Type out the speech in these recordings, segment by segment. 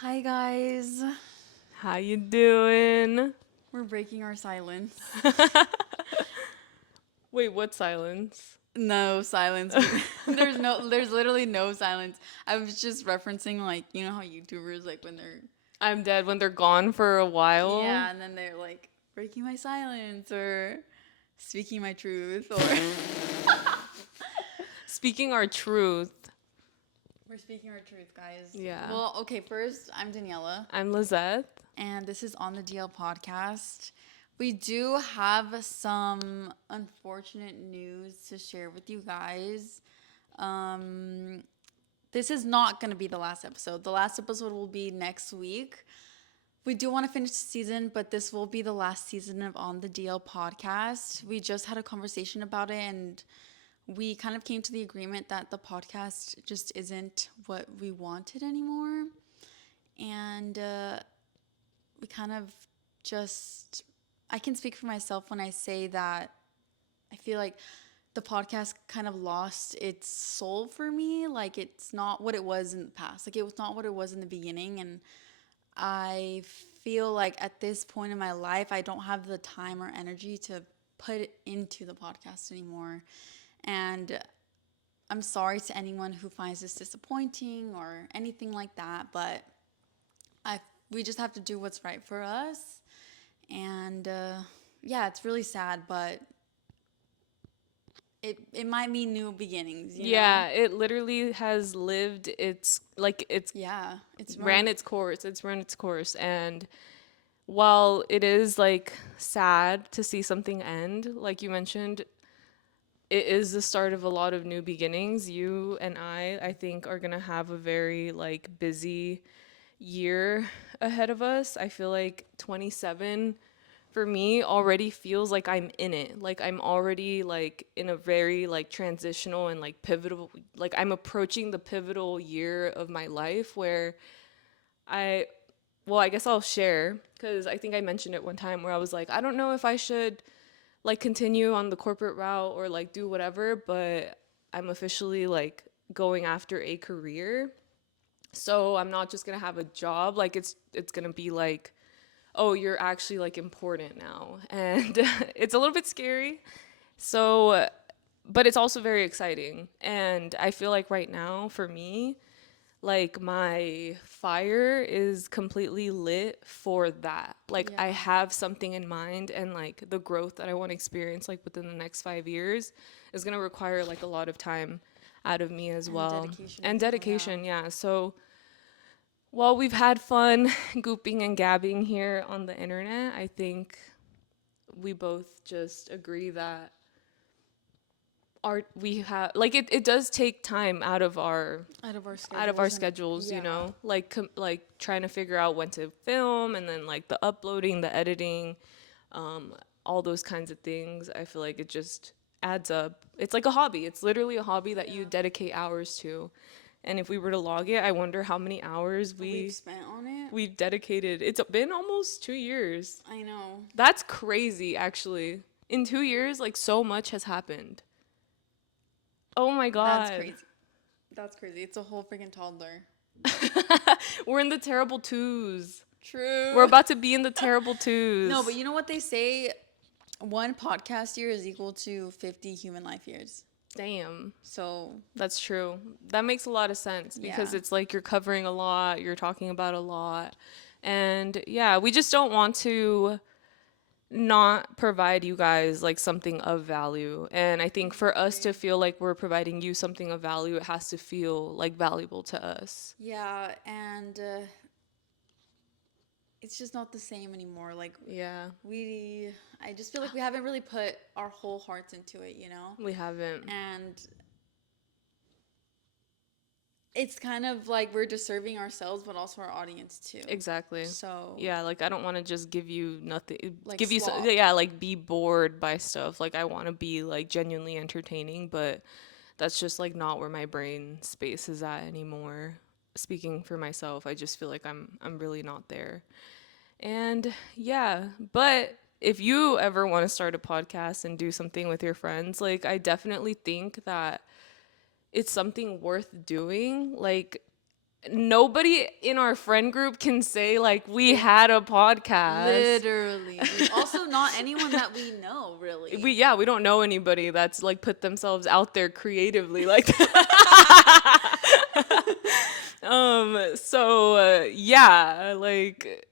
Hi guys. How you doing? We're breaking our silence. Wait, what silence? No silence. There's literally no silence. I was just referencing like, you know how YouTubers like when they're I'm dead when they're gone for a while. yeah, and then they're like breaking my silence or speaking my truth or Speaking our truth. we're speaking our truth, guys. Yeah. Well, okay, first, I'm Daniella I'm Lizeth. and this is on the DL podcast. We do have some unfortunate news to share with you guys. Um, this is not going to be the last episode. The last episode will be next week. We do want to finish the season, but this will be the last season of On the DL podcast. We just had a conversation about it and we kind of came to the agreement that the podcast just isn't what we wanted anymore. And we kind of just, I can speak for myself when I say that I feel like the podcast kind of lost its soul for me. Like it's not what it was in the past. Like it was not what it was in the beginning. And I feel like at this point in my life, I don't have the time or energy to put it into the podcast anymore. And I'm sorry to anyone who finds this disappointing or anything like that, but I we just have to do what's right for us. And yeah, it's really sad, but it might mean new beginnings, you know? Yeah, it literally has lived it's Yeah, it's ran run. its course. It's run its course. And while it is like sad to see something end, like you mentioned, it is the start of a lot of new beginnings. You and I think, are gonna have a very like busy year ahead of us. I feel like 27 for me already feels like I'm in it. Like I'm already like in a very like transitional and like pivotal, like I'm approaching the pivotal year of my life where I I guess I'll share cuz I think I mentioned it one time where I was like I don't know if I should like continue on the corporate route or like do whatever, but I'm officially like going after a career. So I'm not just going to have a job, like it's going to be like, oh, you're actually like important now. And it's a little bit scary. So but it's also very exciting. And I feel like right now for me, like my fire is completely lit for that. Like I Yeah, have something in mind, and like the growth that I want to experience like within the next 5 years is going to require like a lot of time out of me as and well. dedication And as well, yeah. dedication, yeah. So while we've had fun gooping and gabbing here on the internet, I think we both just agree that we have like it does take time Out of our out of our schedules and schedules, you yeah. know, like like trying to figure out when to film and then like the uploading, the editing, all those kinds of things. I feel like it just adds up. It's like a hobby. It's literally a hobby that you Yeah. dedicate hours to. And if we were to log it, I wonder how many hours We've spent on it. we've dedicated. It's been almost 2 years. I know. That's crazy, actually. In 2 years, like so much has happened. Oh my That's God. crazy. That's crazy. It's a whole freaking toddler. We're in the terrible twos. We're True. about to be in the terrible No, but twos. you know what they say? One podcast year is equal to 50 human life years. Damn. So, That's true. That makes a lot of sense because yeah. it's like you're covering a lot, you're talking about a lot. And yeah, we just don't want to not provide you guys like something of value. And I think for us to Exactly. feel like we're providing you something of value, it has to feel like valuable to us. Yeah, and it's just not the same anymore. Like, Yeah, I just feel like we haven't really put our whole hearts into it, you know? we haven't. And it's kind of like we're just serving ourselves, but also our audience too. Exactly. So, Yeah, like I don't want to just give you nothing, like give you slop. yeah, like be bored by stuff. Like I want to be like genuinely entertaining, but that's just like not where my brain space is at anymore. Speaking for myself, I just feel like I'm really not there. And yeah, but if you ever want to start a podcast and do something with your friends, like I definitely think that it's something worth doing. Like nobody in our friend group can say like we had a podcast. Literally. Also, not anyone that we know, really. We don't know anybody that's like put themselves out there creatively like that. Yeah, like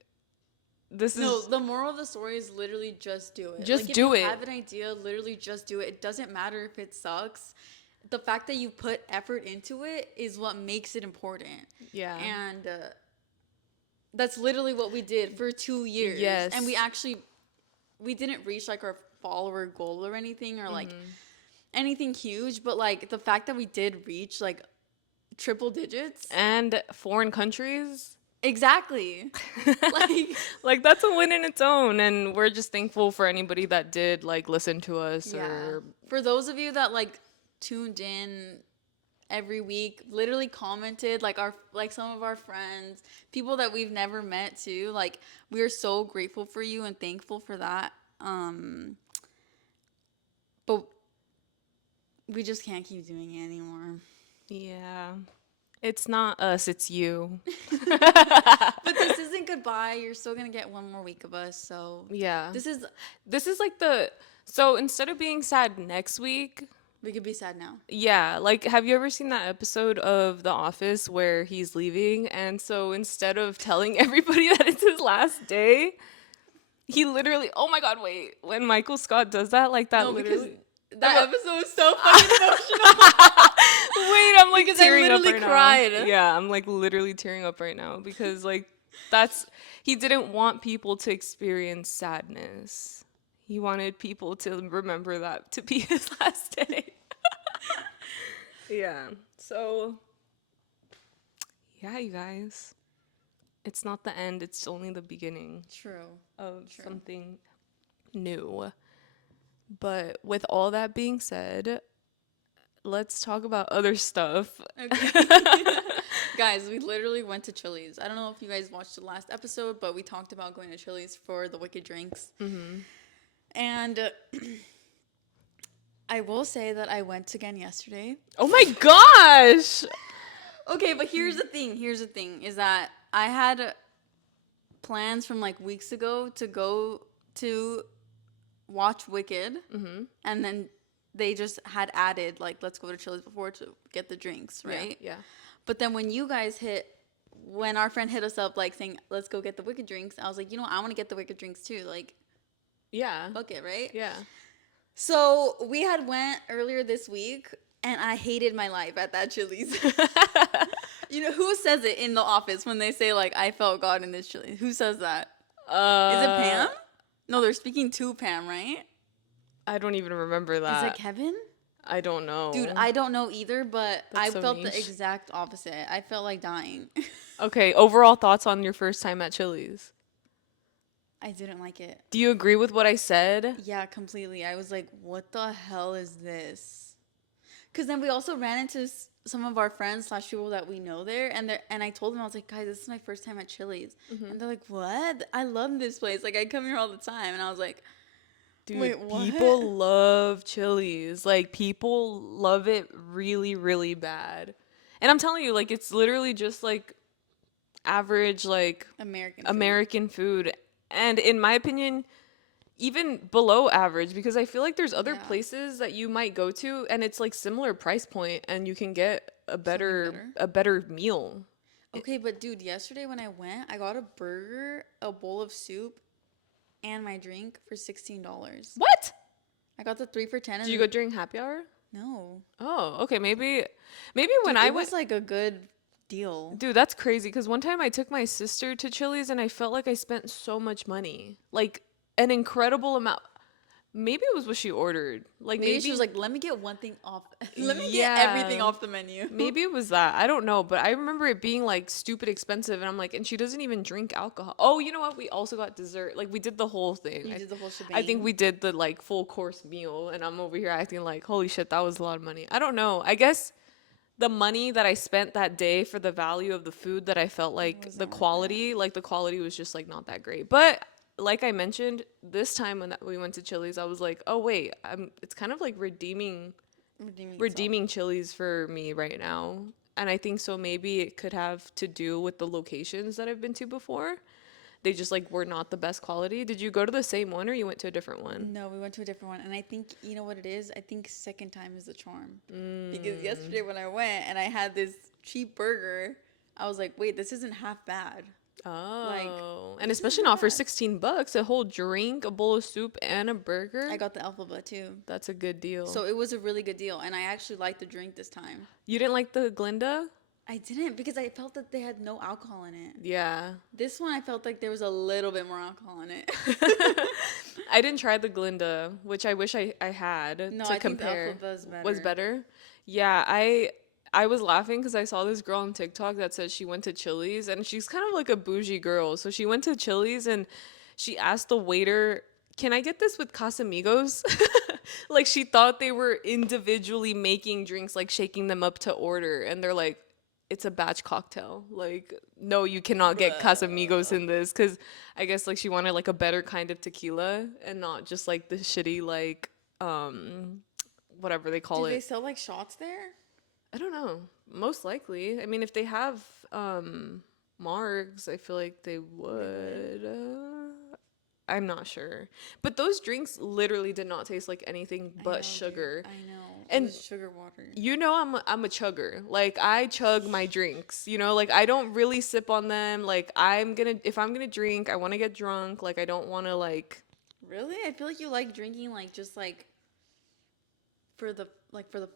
this No, is the moral of the story is literally just do it. just Like, if do you it. have an idea, literally just do it. It doesn't matter if it sucks. The fact that you put effort into it is what makes it important. Yeah. And that's literally what we did for 2 years. Yes. And we didn't reach like our follower goal or anything or like anything huge, but like the fact that we did reach like triple digits. And foreign countries. Exactly. Like, Like that's a win in its own, and we're just thankful for anybody that did like listen to us yeah. or For those of you that like tuned in every week, literally commented, like some of our friends, people that we've never met too, like we are so grateful for you and thankful for that. But we just can't keep doing it anymore. yeah. It's not us, it's you. But this isn't goodbye. You're still gonna get one more week of us. So Yeah. this is This is like the so instead of being sad next week, we could be sad now. yeah, like have you ever seen that episode of The Office where he's leaving and so instead of telling everybody that it's his last day, he literally oh my god, wait, when Michael Scott does that like that No, because literally that episode was so fucking emotional. wait, I'm like Because I tearing up literally right cried. now. Yeah, I'm like literally tearing up right now because like that's he didn't want people to experience sadness. He wanted people to remember that to be his last day. Yeah. So yeah, you guys. It's not the end, it's only the beginning True. of something new. But with all that being said, let's talk about other stuff. Okay. Guys, we literally went to Chili's. I don't know if you guys watched the last episode, but we talked about going to Chili's for the Wicked drinks. And I will say that I went again yesterday. Oh my gosh! Okay, but here's the thing. Is that I had plans from like weeks ago to go to watch Wicked, and then they just had added like let's go to Chili's before to get the drinks, right? Yeah. But then when our friend hit us up like saying let's go get the Wicked drinks, I was like, you know, I want to get the Wicked drinks too. Like, Yeah. fuck it, right? Yeah. So we had went earlier this week, and I hated my life at that Chili's. You know who says it in the office when they say like I felt God in this Chili's? Who says that? Is it Pam? No, they're speaking to Pam, right? I don't even remember that. Is it Kevin? I don't know. Dude, I don't know either, but That's I so felt the niche. exact opposite. I felt like dying. Okay, overall thoughts on your first time at Chili's? I didn't like it. Do you agree with what I said? Yeah, completely. I was like, what the hell is this? Because then we also ran into some of our friends / people that we know there, and I told them, I was like, guys, this is my first time at Chili's. And they're like, what? I love this place. Like, I come here all the time. And I was like, Dude, wait, what? people love Chili's. Like, people love it really, really bad. And I'm telling you, like, it's literally just like average, like, American food. And in my opinion, even below average, because I feel like there's other Yeah. places that you might go to and it's like similar price point and you can get a better? better meal. Okay, but dude, yesterday when I went, I got a burger, a bowl of soup, and my drink for $16. What? I got the 3 for $10. Did you go during happy hour? No. Oh, okay. Maybe when Dude, I it went, was like a good deal. dude, that's crazy. Because one time I took my sister to Chili's and I felt like I spent so much money, like an incredible amount. Maybe it was what she ordered. Like Maybe she was like, let me get one thing off. Let me Yeah. get everything off the menu. maybe it was that. I don't know, but I remember it being like stupid expensive, and I'm like, and she doesn't even drink alcohol. Oh, you know what? We also got dessert. Like we did the whole thing. You did the whole shebang. I think we did the like full course meal, and I'm over here acting like, holy shit, that was a lot of money. I don't know. I guess the money that I spent that day for the value of the food that I felt like the quality was just like not that great. But like I mentioned, this time when we went to Chili's, I was like, oh wait, it's kind of like redeeming Chili's for me right now. And I think so maybe it could have to do with the locations that I've been to before. They just like were not the best quality. Did you go to the same one or you went to a different one? No, we went to a different one, and I think you know what it is. I think second time is the charm. Because yesterday when I went and I had this cheap burger, I was like, wait, this isn't half bad. Like, Oh, and this isn't especially half not for bad. 16 bucks, a whole drink, a bowl of soup, and a burger. I got the alphabet too. That's a good deal. So it was a really good deal, and I actually liked the drink this time. You didn't like the Glinda? I didn't because I felt that they had no alcohol in it. Yeah. This one I felt like there was a little bit more alcohol in it. I didn't try the Glinda, which I wish I had No, to I think the compare. alphabet is better. Was better? Yeah, I was laughing because I saw this girl on TikTok that says she went to Chili's and she's kind of like a bougie girl. So she went to Chili's and she asked the waiter, "Can I get this with Casamigos?" Like she thought they were individually making drinks, like shaking them up to order, and they're like, "It's a batch cocktail. Like, no, you cannot get Casamigos in this." Because I guess like she wanted like a better kind of tequila and not just like the shitty like whatever they call Do they it. sell like shots there? I don't know. Most likely. I mean, if they have margs, I feel like they would. I'm not sure. But those drinks literally did not taste like anything I know, but dude. sugar. I know. It And was sugar water. you know I'm a chugger. Like I chug my drinks, you know? Like I don't really sip on them. Like if I'm going to drink, I want to get drunk. Like I don't want to like Really? I feel like you like drinking like just like for the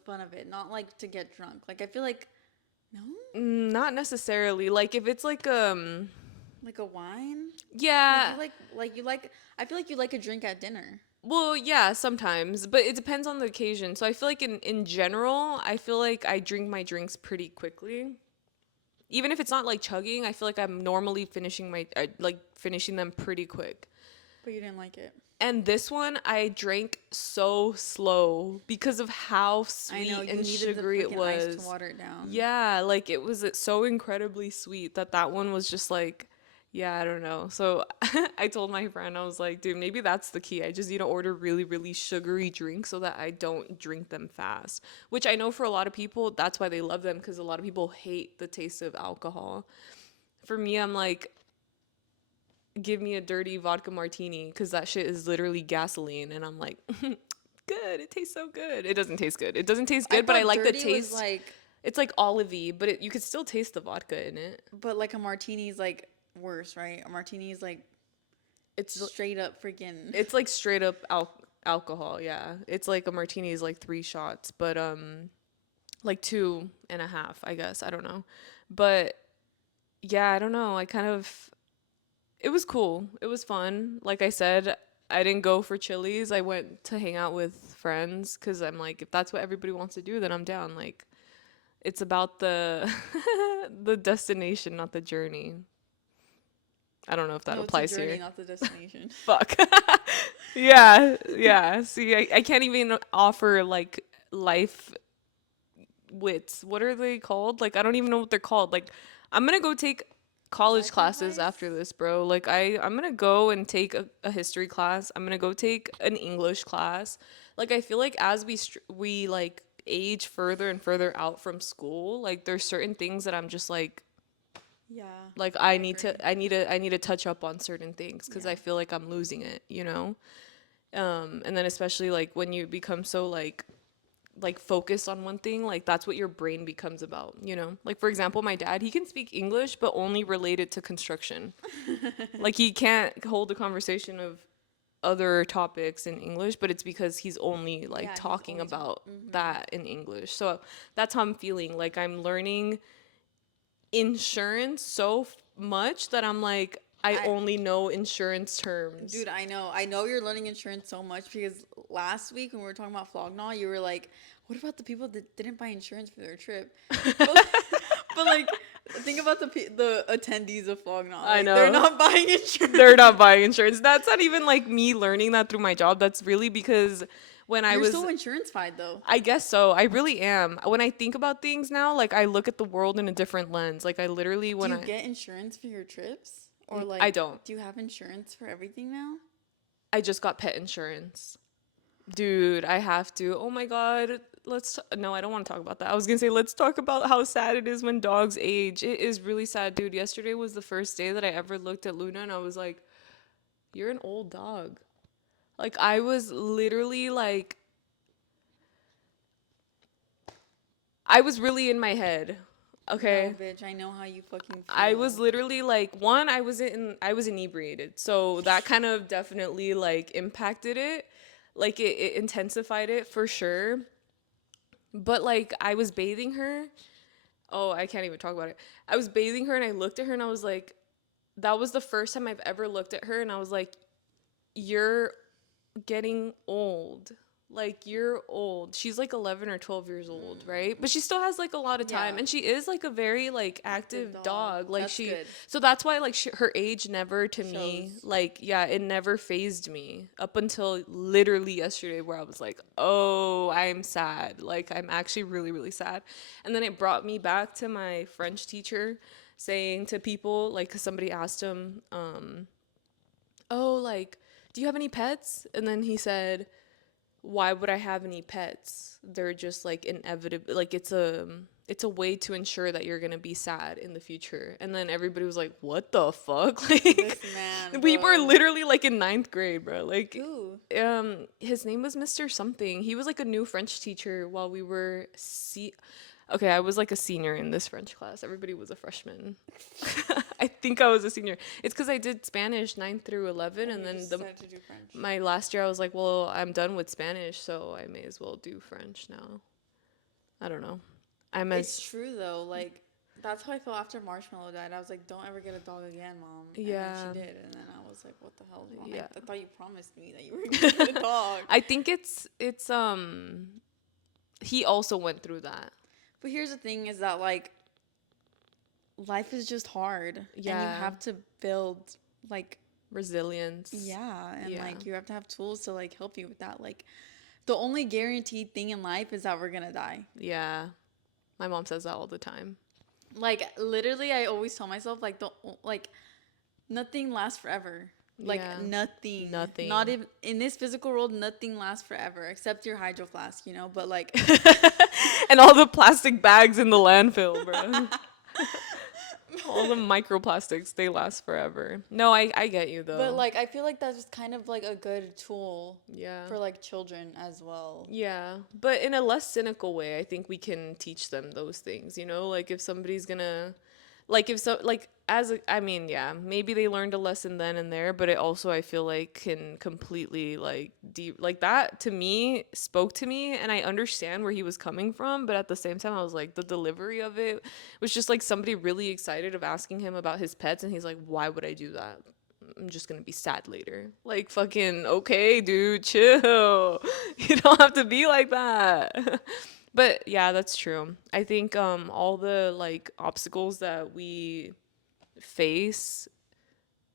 fun of it, not like to get drunk. Like I feel like no, not necessarily. Like if it's like a wine. Like yeah. you like. I feel like you like a drink at dinner. Well, yeah, sometimes, but it depends on the occasion. So I feel like in general, I feel like I drink my drinks pretty quickly. Even if it's not like chugging, I feel like I'm normally finishing them pretty quick. But you didn't like it. And this one I drank so slow because of how I sweet know you and needed the sugary it freaking ice to was. water it down. Yeah, like it was so incredibly sweet that one was just like, yeah, I don't know. So I told my friend, I was like, dude, maybe that's the key. I just need to order really, really sugary drinks so that I don't drink them fast. Which I know for a lot of people, that's why they love them because a lot of people hate the taste of alcohol. For me, I'm like, give me a dirty vodka martini because that shit is literally gasoline. And I'm like, good. It tastes so good. It doesn't taste good. It doesn't taste I good, but I thought like the dirty was taste. like, It's like olivey, but you could still taste the vodka in it. but like a martini is like worse, right? A martini is like It's straight up freaking. it's like straight up alcohol. Yeah, it's like a martini is like 3 shots, but like 2.5, I guess. I don't know, but yeah, I don't know. I kind of it was cool. It was fun. Like I said, I didn't go for Chili's. I went to hang out with friends because I'm like, if that's what everybody wants to do, then I'm down. Like, it's about the the destination, not the journey. I don't know if that No, it's a applies journey, here. not the destination. Fuck. Yeah, yeah. See, I can't even offer like life wits. What are they called? Like, I don't even know what they're called. Like, I'm gonna go take college Life classes advice? after this, bro. Like, I'm gonna go and take a history class. I'm gonna go take an English class. Like, I feel like as we like age further and further out from school, like there's certain things that I'm just Yeah. like I I need agree. to I need to touch up on certain things because Yeah. I feel like I'm losing it, you know? And then especially like when you become so like focused on one thing, like that's what your brain becomes about, you know? Like for example, my dad, he can speak English but only related to construction. Like he can't hold a conversation of other topics in English, but it's because he's only like Yeah, he's talking only about that in English. So that's how I'm feeling. Like I'm learning insurance much that I'm like I I, only know insurance terms. dude, I know. I know you're learning insurance so much because last week when we were talking about Flognaw, you were like, "What about the people that didn't buy insurance for their trip?" But, but like, think about the attendees of Flognaw. I Like, they're know. not buying insurance. They're not buying insurance. That's not even like me learning that through my job. That's really because when I You're was so insurance-fied though. I guess so. I really am. When I think about things now, like I look at the world in a different lens. Like I literally Do when you get insurance for your trips, or I like, don't. do you have insurance for everything now? I just got pet insurance. Dude, I have to. Oh my God. no, I don't want to talk about that. I was gonna say let's talk about how sad it is when dogs age. It is really sad, dude. Yesterday was the first day that I ever looked at Luna and I was like, you're an old dog. Like I was literally like, I was really in my head. No, Okay. bitch, I know how you fucking I was feel. literally like, one, I was inebriated. So that kind of definitely like impacted it. Like it intensified it for sure. But like I was bathing her. Oh, I can't even talk about it. I was bathing her and I looked at her and I was like, that was the first time I've ever looked at her and I was like, you're getting old. Like you're old. She's like 11 or 12 years old, right? But she still has like a lot of time Yeah. and she is like a very like Active active dog. dog. Like That's she good. so that's why like her age never to me Shows. like yeah, it never phased me up until literally yesterday where I was like, "Oh, I'm sad." Like I'm actually really really sad. And then it brought me back to my French teacher saying to people like cuz somebody asked him oh, like, do you have any pets? And then he said, why would I have any pets? They're just like inevitable. Like it's a way to ensure that you're gonna be sad in the future. And then everybody was like, what the fuck? Like This man, we were bro. literally like in ninth grade, bro. Like Who? his name was Mr. Something. He was like a new French teacher while we were okay, I was like a senior in this French class. Everybody was a freshman. I think I was a senior. It's because I did Spanish 9 through 11, and You then just decided to do French. my last year I was like, well, I'm done with Spanish, so I may as well do French now. I don't know. I'm It's as true though. Like that's how I felt after Marshmallow died. I was like, "Don't ever get a dog again, mom." And then yeah, she did, and then I was like, "What the hell, mom? yeah. I thought you promised me that you were gonna get a dog." I think it's he also went through that. But here's the thing: is that like life is just hard, and you Yeah, have to build like resilience. yeah, and Yeah, like you have to have tools to like help you with that. Like the only guaranteed thing in life is that we're gonna die. yeah. My mom says that all the time. Like literally, I always tell myself like nothing lasts forever. Like Yeah, nothing. Not nothing. even in this physical world, nothing lasts forever except your hydro flask, you know? But like And all the plastic bags in the landfill, bro. All the microplastics, they last forever. No, I get you but though. like I feel like that's just kind of like a good tool Yeah. for like children as well. Yeah, but in a less cynical way, I think we can teach them those things, you know? Like if somebody's gonna like if so like as a, I mean, yeah, maybe they learned a lesson then and there, but it also I feel like can completely like deep like that to me spoke to me and I understand where he was coming from, but at the same time I was like the delivery of it was just like somebody really excited of asking him about his pets and he's like, "Why would I do that? I'm just gonna be sad later." Like fucking okay, dude, chill. You don't have to be like that. But yeah, that's true. I think all the like obstacles that we face,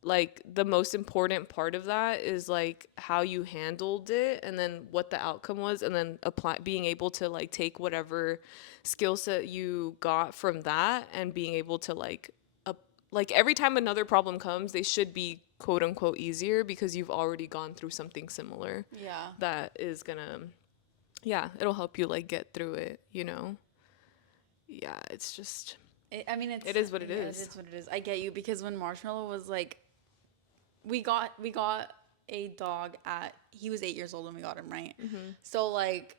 like the most important part of that is like how you handled it and then what the outcome was and then apply being able to like take whatever skill set you got from that and being able to like every time another problem comes, they should be quote unquote easier because you've already gone through something similar Yeah. that is gonna yeah, it'll help you like get through it, you know? Yeah, it's just I mean it's it is what it yeah, it is. is what it is. I get you because when Marshmallow was like we got a dog at he was 8 years old when we got him, right? So like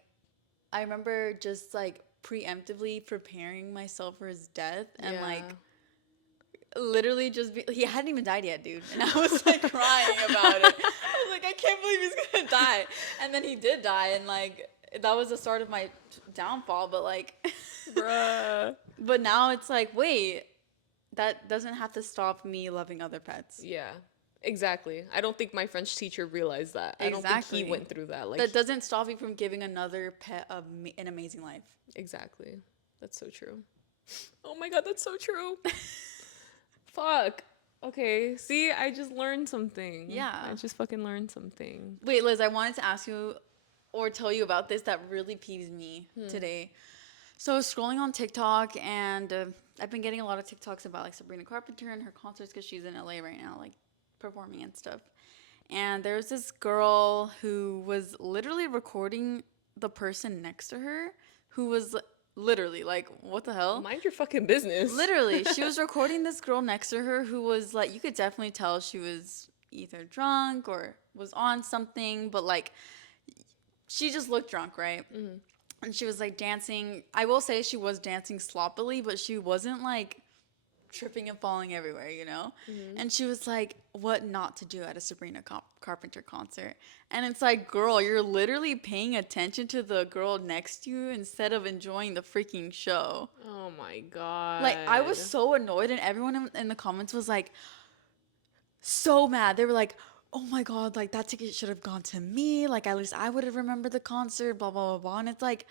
I remember just like preemptively preparing myself for his death and Yeah. like literally he hadn't even died yet, dude. And I was like crying about it. I was like, I can't believe he's gonna die. And then he did die, and like that was the start of my downfall. But like, Bruh. but now it's like, wait, that doesn't have to stop me loving other pets. Yeah. Exactly. I don't think my French teacher realized that. I don't think he Exactly. went through that. Like That doesn't stop you from giving another pet an amazing life. exactly. That's so true. Oh my god, that's so true. Fuck. Okay. See, I just learned something. Yeah. I just fucking learned something. Wait, Liz, I wanted to ask you or tell you about this that really peeves me today. So I was scrolling on TikTok and I've been getting a lot of TikToks about like Sabrina Carpenter and her concerts because she's in LA right now, like performing and stuff. And there was this girl who was literally recording the person next to her who was literally like, what the hell? Mind your fucking business. Literally, she was recording this girl next to her who was like, you could definitely tell she was either drunk or was on something, but like, she just looked drunk, right? Mm-hmm. And she was like dancing. I will say she was dancing sloppily, but she wasn't like tripping and falling everywhere, you know? Mm-hmm. And she was like, what not to do at a Sabrina Carpenter concert. And it's like, girl, you're literally paying attention to the girl next to you instead of enjoying the freaking show. Oh my god. Like, I was so annoyed, and everyone in the comments was like, so mad. They were like, oh my God, like that ticket should have gone to me. Like, at least I would have remembered the concert, blah, blah, blah, blah. And it's like,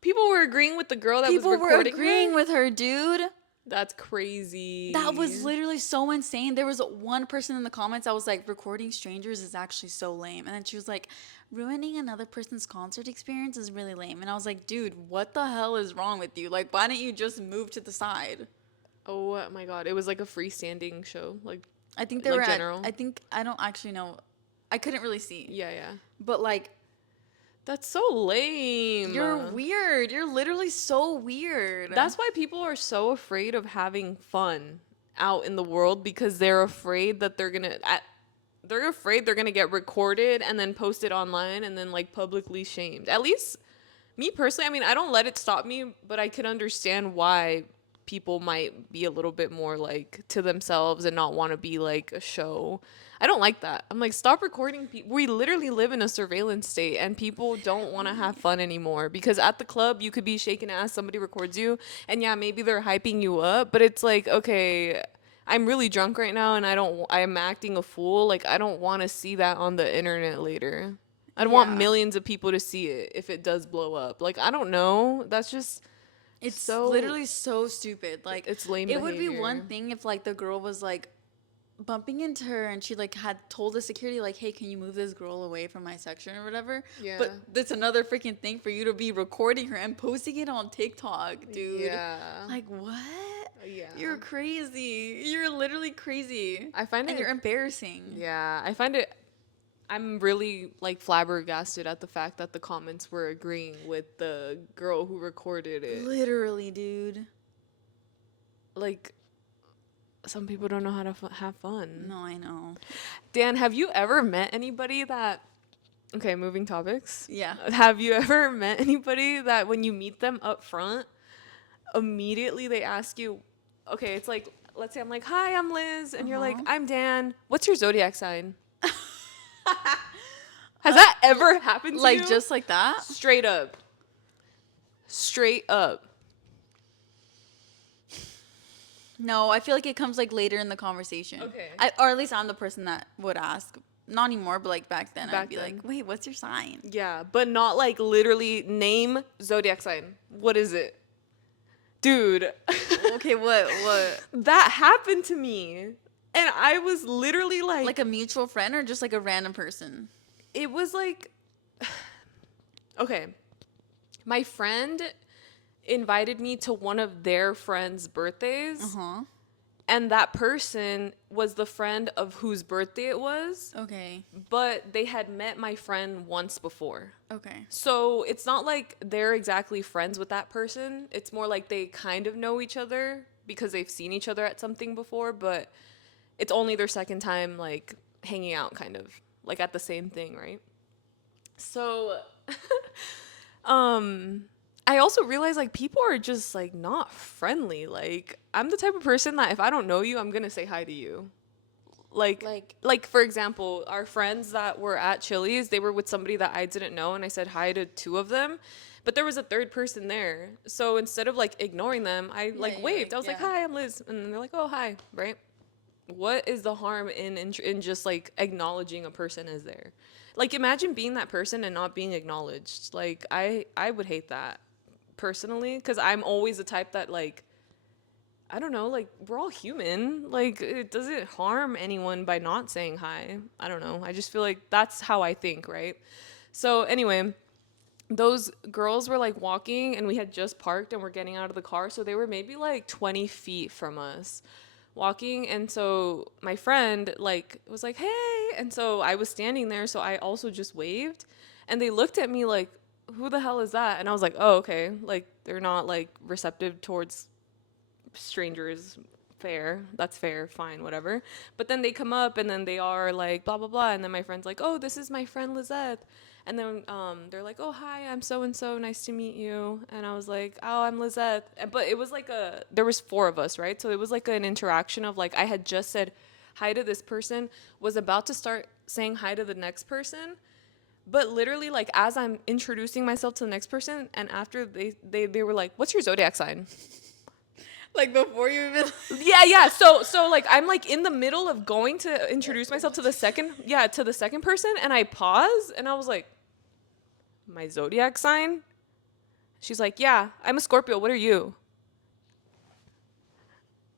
people were agreeing with the girl that was people were recording agreeing her? with her, dude. That's crazy. That was literally so insane. There was one person in the comments that was like, recording strangers is actually so lame. And then she was like, ruining another person's concert experience is really lame. And I was like, dude, what the hell is wrong with you? Like, why don't you just move to the side? Oh my god. It was like a freestanding show. Like, I think they like were general. I think, I don't actually know. I couldn't really see. yeah, yeah. But like, That's so lame. you're weird. You're literally so weird. That's why people are so afraid of having fun out in the world, because they're afraid that they're gonna get recorded and then posted online and then like publicly shamed. At least me personally, I mean, I don't let it stop me, but I can understand why people might be a little bit more like to themselves and not want to be like a show. I don't like that. I'm like, stop recording people. We literally live in a surveillance state, and people don't want to have fun anymore, because at the club you could be shaking ass, somebody records you, and yeah, maybe they're hyping you up, but it's like, okay, I'm really drunk right now and I'm acting a fool. Like, I don't want to see that on the internet later. I don't want Yeah. millions of people to see it if it does blow up. Like, I don't know. That's just It's so literally so stupid. Like, it's lame it would be behavior. one thing if like the girl was like bumping into her and she like had told the security like, hey, can you move this girl away from my section or whatever. Yeah. But that's another freaking thing for you to be recording her and posting it on TikTok, dude. Yeah. Like, what? Yeah. You're crazy. You're literally crazy. I find And it you're embarrassing. Yeah, I find it I'm really like flabbergasted at the fact that the comments were agreeing with the girl who recorded it. Literally, dude. Like, some people don't know how to have fun. No, I know. Dan, have you ever met anybody that Okay, moving topics. Yeah. Have you ever met anybody that when you meet them up front, immediately they ask you, okay, it's like, let's say I'm like, hi, I'm Liz, and you're like, I'm Dan. What's your zodiac sign? Has that ever happened to Like, you? just like that? Straight up. Straight up. No, I feel like it comes like later in the conversation. Okay. Or at least I'm the person that would ask. Not anymore, but like back then, I'd Back be then. like, wait, what's your sign? Yeah, but not like literally name zodiac sign. What is it? Dude. Okay, what? That happened to me. And I was literally like, Like a mutual friend or just like a random person? it was like, okay, my friend invited me to one of their friends' birthdays, Uh-huh. and that person was the friend of whose birthday it was, Okay. but they had met my friend once before. Okay. So it's not like they're exactly friends with that person. It's more like they kind of know each other because they've seen each other at something before, but it's only their second time like hanging out, kind of like at the same thing, right? So I also realized like people are just like not friendly. Like, I'm the type of person that if I don't know you, I'm gonna say hi to you. Like for example, our friends that were at Chili's, they were with somebody that I didn't know, and I said hi to two of them, but there was a third person there. So instead of like ignoring them, I like waved. I was like, hi, I'm Liz, and then they're like, oh, hi, right? What is the harm in just like acknowledging a person as there? Like, imagine being that person and not being acknowledged. Like, I would hate that personally, because I'm always the type that like, I don't know, like, we're all human. Like, it doesn't harm anyone by not saying hi. I don't know. I just feel like that's how I think, right? So anyway, those girls were like walking, and we had just parked and we're getting out of the car, so they were maybe like 20 feet from us walking. And so my friend like was like, hey, and so I was standing there, so I also just waved, and they looked at me like, who the hell is that? And I was like, oh, okay. Like, they're not like receptive towards strangers. Fair. That's fair. Fine. Whatever. But then they come up and then they are like, blah, blah, blah. And then my friend's like, oh, this is my friend Lizeth. And then they're like, oh, hi, I'm so and so. Nice to meet you. And I was like, oh, I'm Lizeth. But it was like there was four of us, right? So it was like an interaction of like, I had just said hi to this person, was about to start saying hi to the next person. But literally, like, as I'm introducing myself to the next person, and after they were like, what's your zodiac sign? Like before you even. Yeah. So like I'm like in the middle of going to introduce myself to the second person, and I pause and I was like, my zodiac sign? She's like, yeah, I'm a Scorpio. What are you?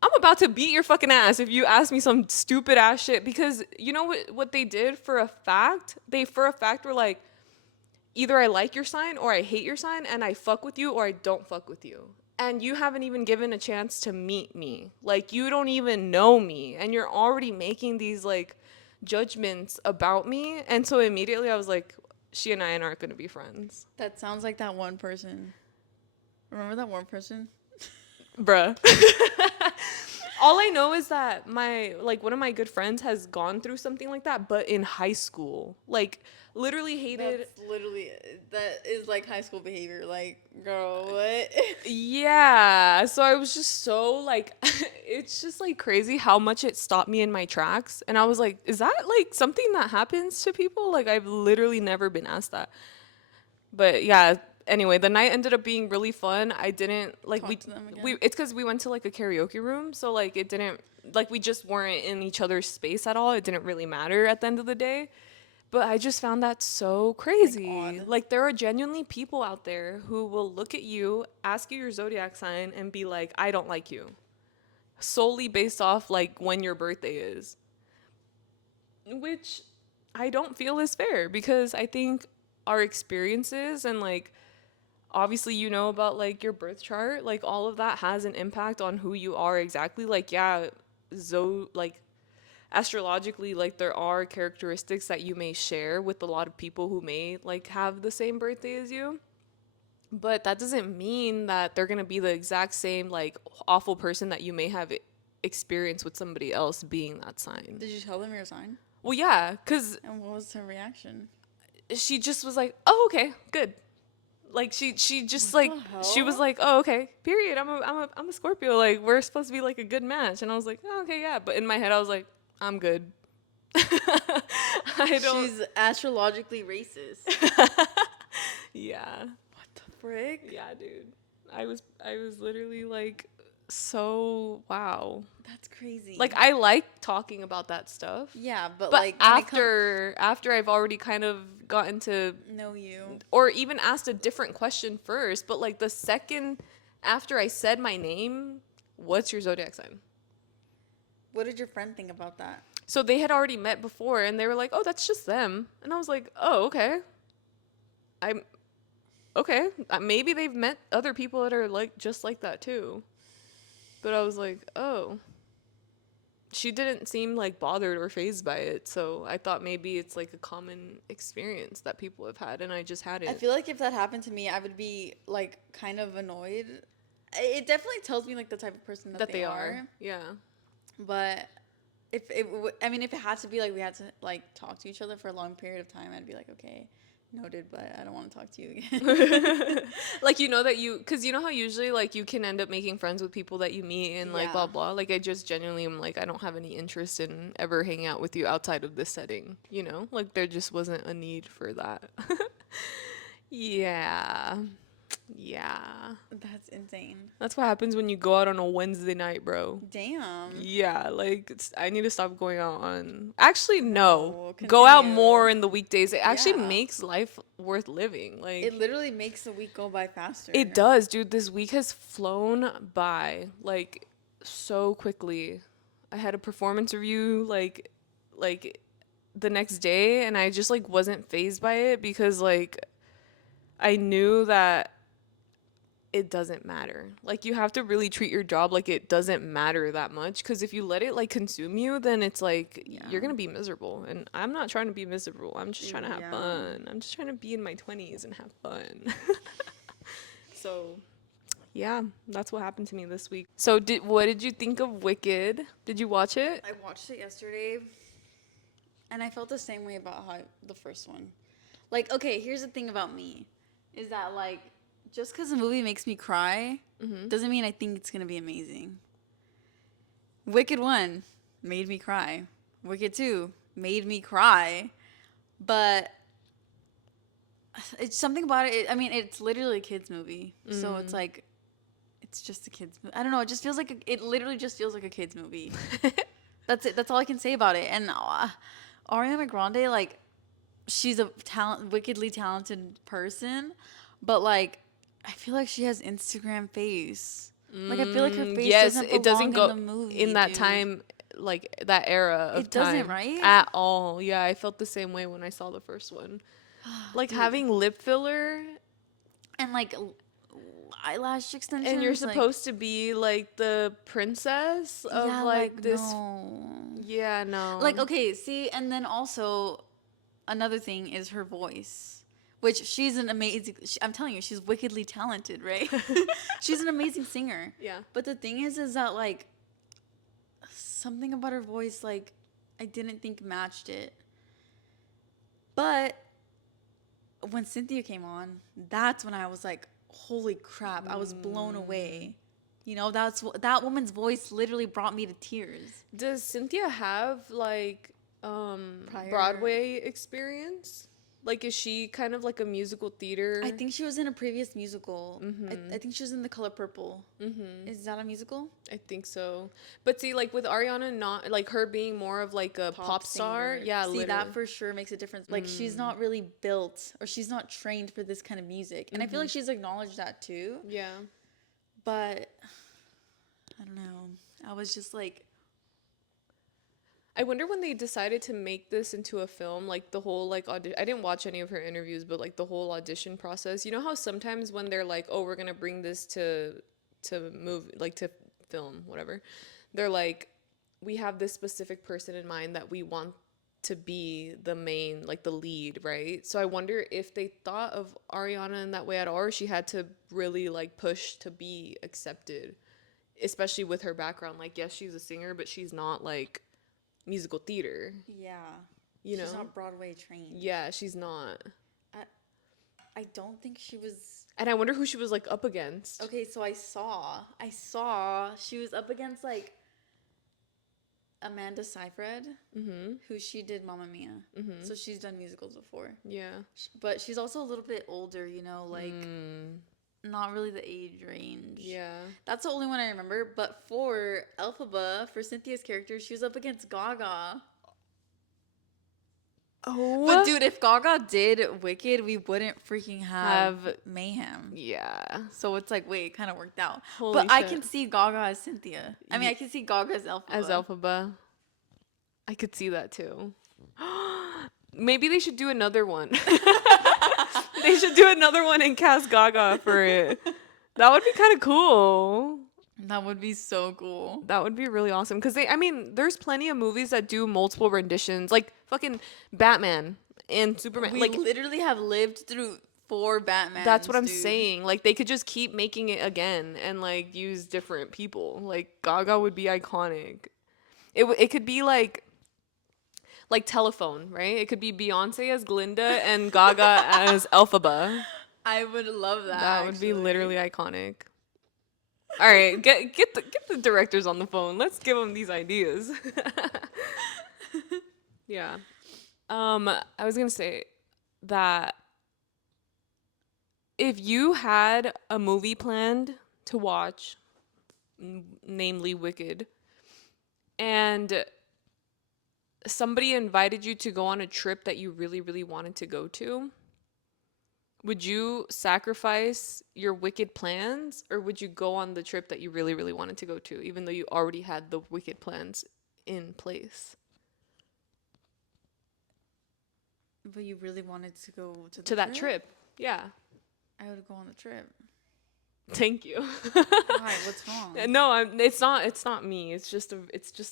I'm about to beat your fucking ass if you ask me some stupid ass shit, because you know what they did for a fact? They for a fact were like, either I like your sign or I hate your sign, and I fuck with you or I don't fuck with you. And you haven't even given a chance to meet me. Like, you don't even know me, and you're already making these like judgments about me. And so immediately I was like, she and I aren't going to be friends. That sounds like that one person. Remember that one person? Bruh. All I know is that one of my good friends has gone through something like that, but in high school. Like, literally hated. That is like high school behavior. Like, girl, what? Yeah. So I was just so like, it's just like crazy how much it stopped me in my tracks. And I was like, is that like something that happens to people? Like, I've literally never been asked that. But yeah, anyway, the night ended up being really fun. I didn't like Talk to them again. it's because we went to like a karaoke room, so like it didn't like we just weren't in each other's space at all. It didn't really matter at the end of the day. But I just found that so crazy. odd. Like, there are genuinely people out there who will look at you, ask you your zodiac sign, and be like, I don't like you. Solely based off like when your birthday is. Which I don't feel is fair, because I think our experiences and like obviously you know about like your birth chart, like all of that has an impact on who you are exactly. Like, yeah, like astrologically, like there are characteristics that you may share with a lot of people who may like have the same birthday as you, but that doesn't mean that they're going to be the exact same like awful person that you may have experienced with somebody else being that sign. Did you tell them your sign? Well, yeah, because And what was her reaction? she just was like, oh, okay, good. Like, she just What like the hell? she was like, oh, okay, period. I'm a Scorpio, like we're supposed to be like a good match. And I was like, oh, okay, yeah, but in my head I was like, I'm good. I don't. She's astrologically racist. Yeah. What the frick? Yeah, dude. I was literally like, so wow. That's crazy. Like, I like talking about that stuff. Yeah, but But like after I've already kind of gotten to know you. or even asked a different question first, but like the second after I said my name, what's your zodiac sign? What did your friend think about that? So they had already met before, and they were like, "Oh, that's just them." And I was like, "Oh, okay." I'm okay. Maybe they've met other people that are like just like that too. But I was like, "Oh." She didn't seem like bothered or fazed by it, so I thought maybe it's like a common experience that people have had, and I just hadn't. I feel like if that happened to me, I would be like kind of annoyed. It definitely tells me like the type of person that they are. Yeah. But I mean, if it had to be like we had to like talk to each other for a long period of time, I'd be like, okay, noted, but I don't want to talk to you again. Like, you know that because you know how usually like you can end up making friends with people that you meet and like Yeah. blah blah. Like, I just genuinely am like, I don't have any interest in ever hanging out with you outside of this setting, you know? Like, there just wasn't a need for that. Yeah. Yeah. That's insane. That's what happens when you go out on a Wednesday night, bro. Damn. Yeah, like I need to stop going out on. Actually, no. No, Go out continue. more in the weekdays. It actually Yeah. makes life worth living. Like, It literally makes the week go by faster. it does, dude. This week has flown by like so quickly. I had a performance review like the next day, and I just like wasn't fazed by it because like I knew that it doesn't matter. Like you have to really treat your job like it doesn't matter that much, because if you let it like consume you, then it's like you're Yeah. going to be miserable, and I'm not trying to be miserable. I'm just trying to Ew, have yeah. fun. I'm just trying to be in my 20s and have fun. So, yeah, that's what happened to me this week. So, what did you think of Wicked? Did you watch it? I watched it yesterday, and I felt the same way about how the first one. Like, okay, here's the thing about me, is that like, just because a movie makes me cry, doesn't mean I think it's gonna be amazing. Wicked 1 made me cry. Wicked 2 made me cry, but it's something about it. I mean, it's literally a kids movie, so it's like, it's just a kids movie. I don't know. It just feels like it literally just feels like a kids movie. That's it. That's all I can say about it. And Ariana Grande, like, she's a wickedly talented person, but like, I feel like she has Instagram face. Like, I feel like her face Yes, doesn't it doesn't belong in go the movie, in that dude. time, like that era of It doesn't, time right? at all. Yeah, I felt the same way when I saw the first one. Like Dude. having lip filler, And like eyelash and you're extensions, like, supposed to be like the princess of yeah, like like, this. no. Yeah, no. Like, okay, see, and then also another thing is her voice, which she's an amazing. I'm telling you, she's wickedly talented, right? She's an amazing singer. Yeah. But the thing is that like something about her voice, like, I didn't think matched it. But when Cynthia came on, that's when I was like, holy crap! I was blown away. You know, that woman's voice literally brought me to tears. Does Cynthia have like Prior, Broadway experience? Like, is she kind of like a musical theater? I think she was in a previous musical. I think she was in The Color Purple. Is that a musical? I think so. But see, like with Ariana, not like her being more of like a pop star. Singer. Yeah, See, literally. that for sure makes a difference. Like, she's not really built, or she's not trained for this kind of music. And I feel like she's acknowledged that too. Yeah. But I don't know. I was just like, I wonder when they decided to make this into a film, like the whole like audition. I didn't watch any of her interviews, but like the whole audition process. You know how sometimes when they're like, "Oh, we're gonna bring this to move like to film, whatever," they're like, "We have this specific person in mind that we want to be the main, like the lead, right?" So I wonder if they thought of Ariana in that way at all, or she had to really like push to be accepted, especially with her background. Like, yes, she's a singer, but she's not like musical theater, yeah, you know? she's not Broadway trained. Yeah, she's not. I, I don't think she was. And I wonder who she was like up against. Okay, so I saw she was up against like Amanda Seyfried, who she did Mamma Mia. So she's done musicals before. Yeah. But she's also a little bit older, you know, like not really the age range. Yeah. That's the only one I remember. But for Elphaba, for Cynthia's character, she was up against Gaga. Oh. But dude, if Gaga did Wicked, we wouldn't freaking have mayhem. Yeah. So it's like, wait, it kind of worked out. Holy but I shit. can see Gaga as Cynthia. I mean, I can see Gaga as Elphaba. As Elphaba. I could see that too. Maybe they should do another one. They should do another one and cast Gaga for it. That would be kind of cool. That would be so cool. That would be really awesome. Because I mean, there's plenty of movies that do multiple renditions. Like fucking Batman and Superman. We like, literally have lived through 4 Batmans. that's what I'm dude. saying. Like, they could just keep making it again and like use different people. Like, Gaga would be iconic. It could be like Telephone, right? It could be Beyonce as Glinda and Gaga as Elphaba. I would love that. That would be literally iconic. All right, get the directors on the phone. Let's give them these ideas. Yeah. I was gonna say that if you had a movie planned to watch, namely Wicked, and somebody invited you to go on a trip that you really, really wanted to go to, would you sacrifice your Wicked plans, or would you go on the trip that you really, really wanted to go to, even though you already had the Wicked plans in place? But you really wanted to go to To that trip? Yeah. I would go on the trip. Thank you. Why? What's wrong? No, it's not me. It's just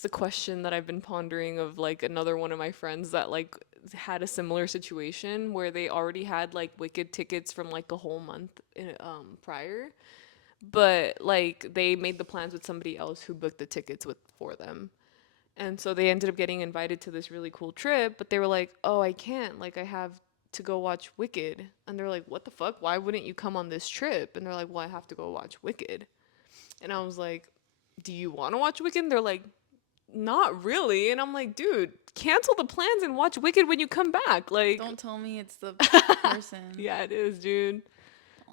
a question that I've been pondering of like another one of my friends that like had a similar situation where they already had like Wicked tickets from like a whole month prior, but like they made the plans with somebody else who booked the tickets with for them. And so they ended up getting invited to this really cool trip, but they were like, "Oh, I can't. Like I have to go watch Wicked." And they're like, "What the fuck? Why wouldn't you come on this trip?" And they're like, "Well, I have to go watch Wicked." And I was like, "Do you want to watch Wicked?" And they're like, "Not really." And I'm like, "Dude, cancel the plans and watch Wicked when you come back." Like, Don't tell me it's the person. yeah, it is, dude.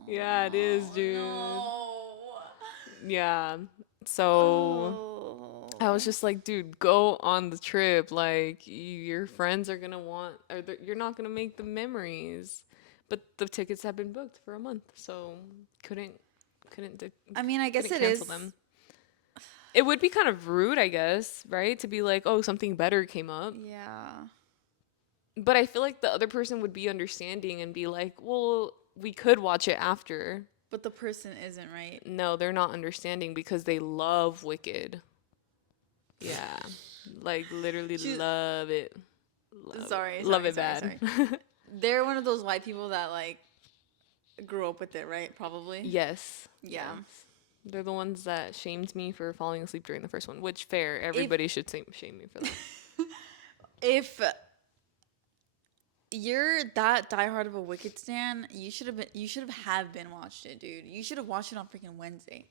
Yeah, it is, Oh dude. no. Yeah. So I was Oh. just like, dude, go on the trip. Like, your friends are gonna want, you're not gonna make the memories. But the tickets have been booked for a month, so couldn't, couldn't, de- I mean, I guess couldn't it cancel is. them. It would be kind of rude, I guess, right? To be like, oh, something better came up. Yeah. But I feel like the other person would be understanding and be like, well, we could watch it after. But the person isn't, right? No, they're not understanding because they love Wicked. Yeah. Like literally She's love it. sorry, Love sorry, it sorry, bad. sorry. They're one of those white people that like grew up with it, right? Probably. Yes. Yeah. Yes. They're the ones that shamed me for falling asleep during the first one, which fair. If Everybody should shame me for that. if you're that diehard of a Wicked stan, you should have been watched it, dude. You should have watched it on freaking Wednesday.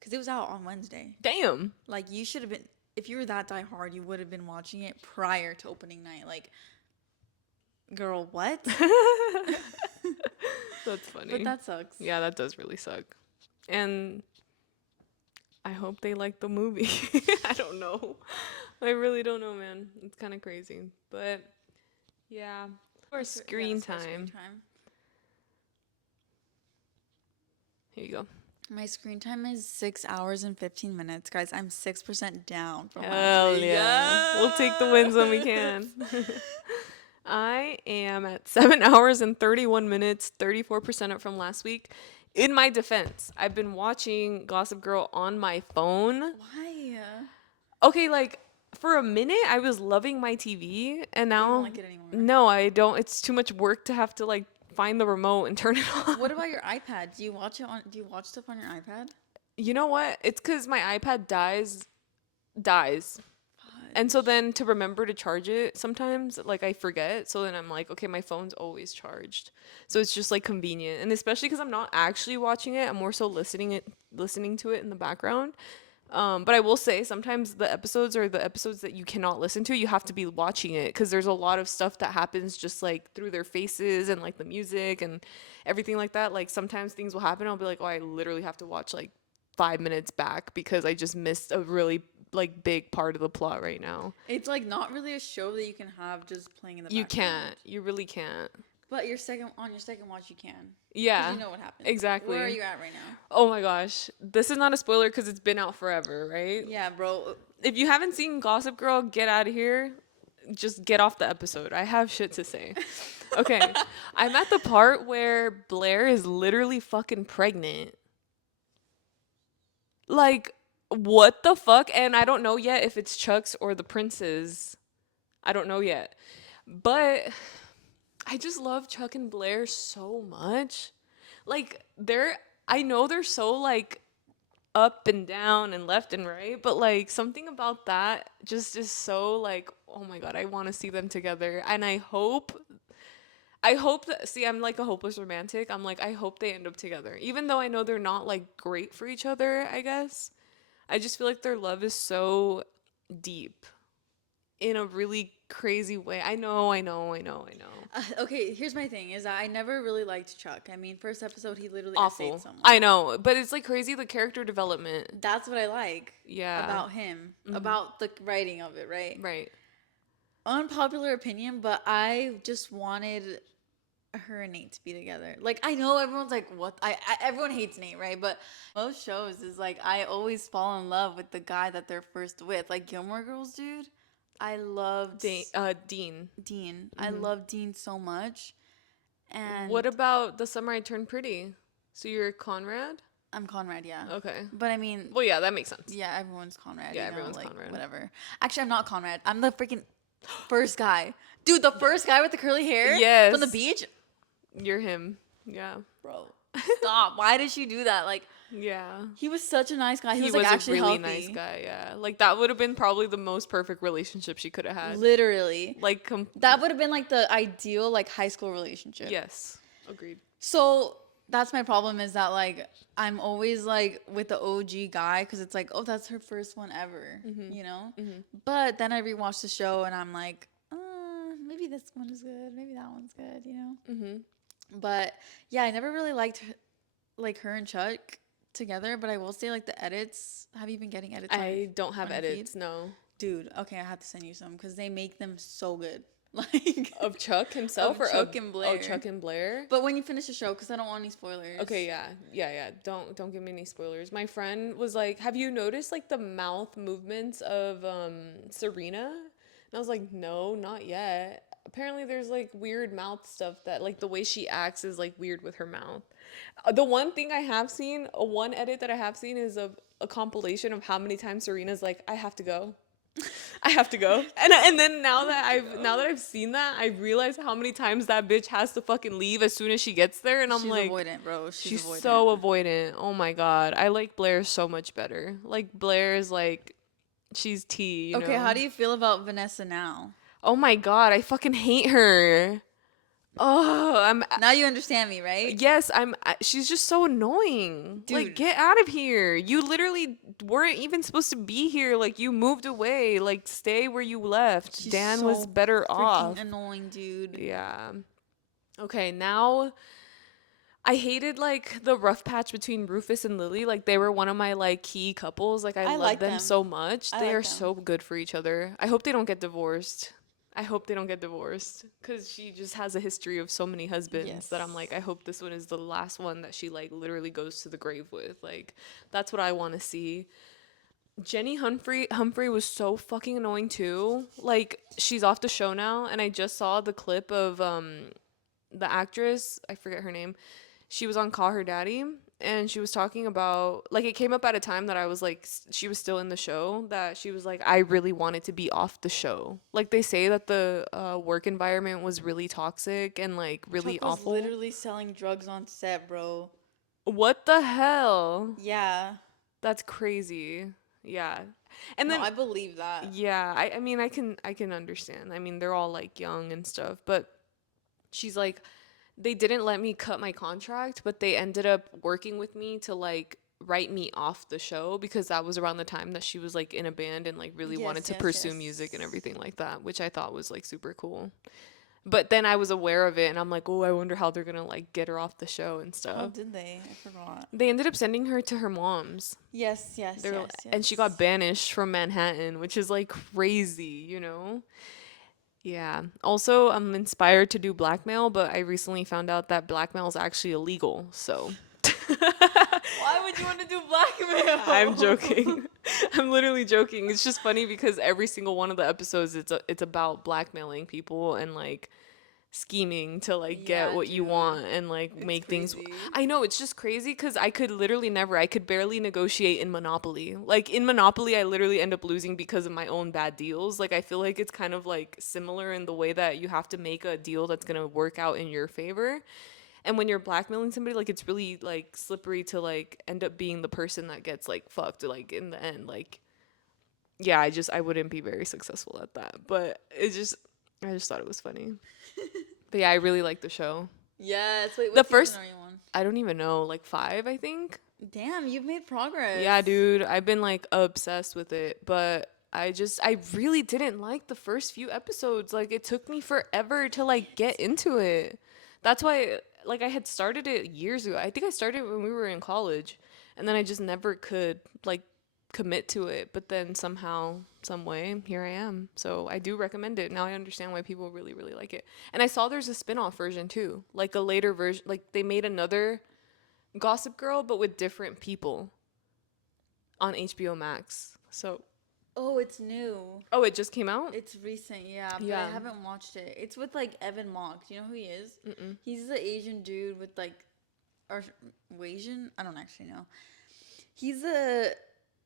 Cuz it was out on Wednesday. Damn. Like you should have been if you were that diehard, you would have been watching it prior to opening night. Like, girl, what? That's But funny. that sucks. Yeah, that does really suck. And I hope they like the movie. I don't know. I really don't know, man. It's kind of crazy. But yeah. Or screen Screen time. time. Here you go. My screen time is 6 hours and 15 minutes, guys. I'm 6% down from last Hell week. yeah. We'll take the wins when we can. I am at 7 hours and 31 minutes, 34% up from last week. In my defense, I've been watching Gossip Girl on my phone. Why? Okay, like for a minute, I was loving my TV, and You don't now, like it anymore. no, I don't. It's too much work to have to like find the remote and turn it on. What about your iPad? Do you watch stuff on your iPad? You know what? It's because my iPad dies. And so then to remember to charge it sometimes, like I forget. So then I'm like, okay, my phone's always charged. So it's just like convenient. And especially because I'm not actually watching it, I'm more so listening to it in the background. But I will say sometimes the episodes are the episodes that you cannot listen to. You have to be watching it because there's a lot of stuff that happens just like through their faces and like the music and everything like that. Like sometimes things will happen. I'll be like, oh, I literally have to watch like 5 minutes back because I just missed a really like big part of the plot right now. It's like not really a show that you can have just playing in the You background. can't. You really can't. But on your second watch you can. 'Cause Yeah. you know what happened. Exactly. Where are you at right now? Oh my gosh. This is not a spoiler because it's been out forever, right? Yeah, bro. If you haven't seen Gossip Girl, get out of here. Just get off the episode. I have shit to say. Okay. I'm at the part where Blair is literally fucking pregnant. Like, what the fuck? And I don't know yet if it's Chuck's or the prince's. I don't know yet. But I just love Chuck and Blair so much. Like, I know they're so like up and down and left and right, but like something about that just is so like, oh my god, I want to see them together. And I hope that, see, I'm like a hopeless romantic. I'm like, I hope they end up together, even though I know they're not like great for each other, I guess. I just feel like their love is so deep in a really crazy way. I know. Okay, here's my thing: is that I never really liked Chuck. I mean, first episode he literally Awful. essayed someone. I know, but it's like crazy the character development. That's what I like. Yeah. About him, about the writing of it, right? Right. Unpopular opinion, but I just wanted her and Nate to be together. Like I know everyone's like, what? Everyone hates Nate, right? But most shows is like I always fall in love with the guy that they're first with. Like Gilmore Girls, dude. I loved Dean. Dean. I love Dean so much. And What about The Summer I Turned Pretty? So you're Conrad? I'm Conrad, yeah. Okay. But I mean, Well, yeah, that makes sense. yeah, everyone's Conrad. Yeah, You know, everyone's like Conrad. whatever. Actually, I'm not Conrad. I'm the freaking first guy, dude. The first guy with the curly hair from the Yes. beach, You're him. Yeah. bro. Stop. Why did she do that? Like, Yeah. he was such a nice guy. He He was like was a actually really nice healthy. guy, yeah. Like that would have been probably the most perfect relationship she could have had. Literally, Like that would have been like the ideal like high school relationship. yes. Agreed. So that's my problem is that like I'm always like with the OG guy because it's like, oh, that's her first one ever, you know. But then I rewatch the show and I'm like, maybe this one is good, maybe that one's good, you know. But yeah, I never really liked like her and Chuck together. But I will say like the edits. Have you been getting edits I don't have on your feed? edits, no. Dude, okay, I have to send you some because they make them so good. Like Of Chuck himself of or Chuck and Blair. Oh, Chuck and Blair? But when you finish the show, because I don't want any spoilers. Okay, yeah. Yeah. Don't give me any spoilers. My friend was like, "Have you noticed like the mouth movements of Serena?" And I was like, "No, not yet." Apparently there's like weird mouth stuff that like the way she acts is like weird with her mouth. The one thing I have seen, one edit that I have seen is a compilation of how many times Serena's like, "I have to go." I have to go. And then now that I've seen that, I realize how many times that bitch has to fucking leave as soon as she gets there, and I'm She's like, avoidant, bro. she's Avoidant. so avoidant. Oh my god, I like Blair so much better. Like Blair is like, she's tea. You Okay, know? how do you feel about Vanessa now? Oh my god, I fucking hate her. Oh, Now you understand me, right? yes, she's just so annoying. Like, Dude. get out of here. You literally weren't even supposed to be here. Like, you moved away. Like, stay where you left. She's Dan so was better off. freaking annoying, dude. Yeah. Okay, now I hated like the rough patch between Rufus and Lily. Like, they were one of my like key couples. Like, I I love like them them. so much. I They like are them. so good for each other. I hope they don't get divorced. I hope they don't get divorced because she just has a history of so many husbands that I'm like, I hope this one is the last one that she like literally goes to the grave with. Like, that's what I want to see. Jenny Humphrey was so fucking annoying too. Like, she's off the show now, and I just saw the clip of the actress, I forget her name. She was on Call Her Daddy, and she was talking about like it came up at a time that I was like she was still in the show, that she was like, I really wanted to be off the show. Like, they say that the work environment was really toxic and like really Chuck was awful. literally selling drugs on set, bro. What the hell? Yeah. That's crazy. Yeah. And No, then I believe that. yeah, I mean I can understand. I mean, they're all like young and stuff, but she's like, they didn't let me cut my contract, but they ended up working with me to like write me off the show because that was around the time that she was like in a band and like really wanted to pursue music and everything like that, which I thought was like super cool. But then I was aware of it and I'm like, oh, I wonder how they're gonna like get her off the show and How stuff. did they? I forgot. They ended up sending her to her mom's. Yes. And she got banished from Manhattan, which is like crazy, you know? Yeah. Also, I'm inspired to do blackmail, but I recently found out that blackmail is actually illegal. So Why would you want to do blackmail? I'm joking. I'm literally joking. It's just funny because every single one of the episodes it's about blackmailing people and like scheming to like get Yeah, what you dude. want and like make things. crazy. I know, it's just crazy because I could literally never, I could barely negotiate in Monopoly. Like, in Monopoly I literally end up losing because of my own bad deals. Like, I feel like it's kind of like similar in the way that you have to make a deal that's gonna work out in your favor. And when you're blackmailing somebody, like, it's really like slippery to like end up being the person that gets like fucked like in the end. Like, yeah, I wouldn't be very successful at that, but I just thought it was funny. But yeah, I really like the show. Yes. Wait, The what first- season are you on? I don't even know, like 5, I think. Damn, you've made progress. Yeah, dude, I've been like obsessed with it, but I really didn't like the first few episodes. Like, it took me forever to like get into it. That's why like I had started it years ago. I think I started when we were in college, and then I just never could like commit to it, but then somehow, some way, here I am. So I do recommend it. Now I understand why people really really like it. And I saw there's a spin-off version too, like a later version, like they made another Gossip Girl but with different people on HBO Max. So Oh, it's new. oh, it just came out? It's recent, yeah, but Yeah. I haven't watched it. It's with like Evan Mock. Do you know who he is? He's the Asian dude with like or Asian. I don't actually know. He's a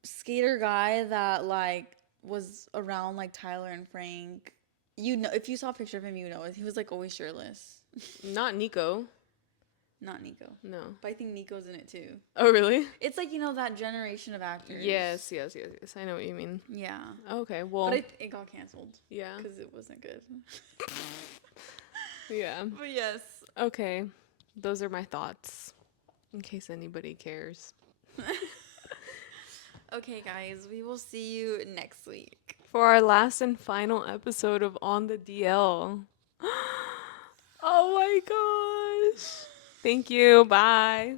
skater guy that like was around like Tyler and Frank. You know, if you saw a picture of him, you know it. He was like always shirtless. Not Nico. Not Nico, No. but I think Nico's in it too. Oh, really? It's like that generation of actors. Yes, yes, yes, yes. I know what you mean. Yeah, Okay, but well, it got canceled yeah. because it wasn't good. Yeah. But yes. Okay. Those are my thoughts in case anybody cares. Okay, guys, we will see you next week. For our last and final episode of On the DL. Oh my gosh. Thank you. Bye.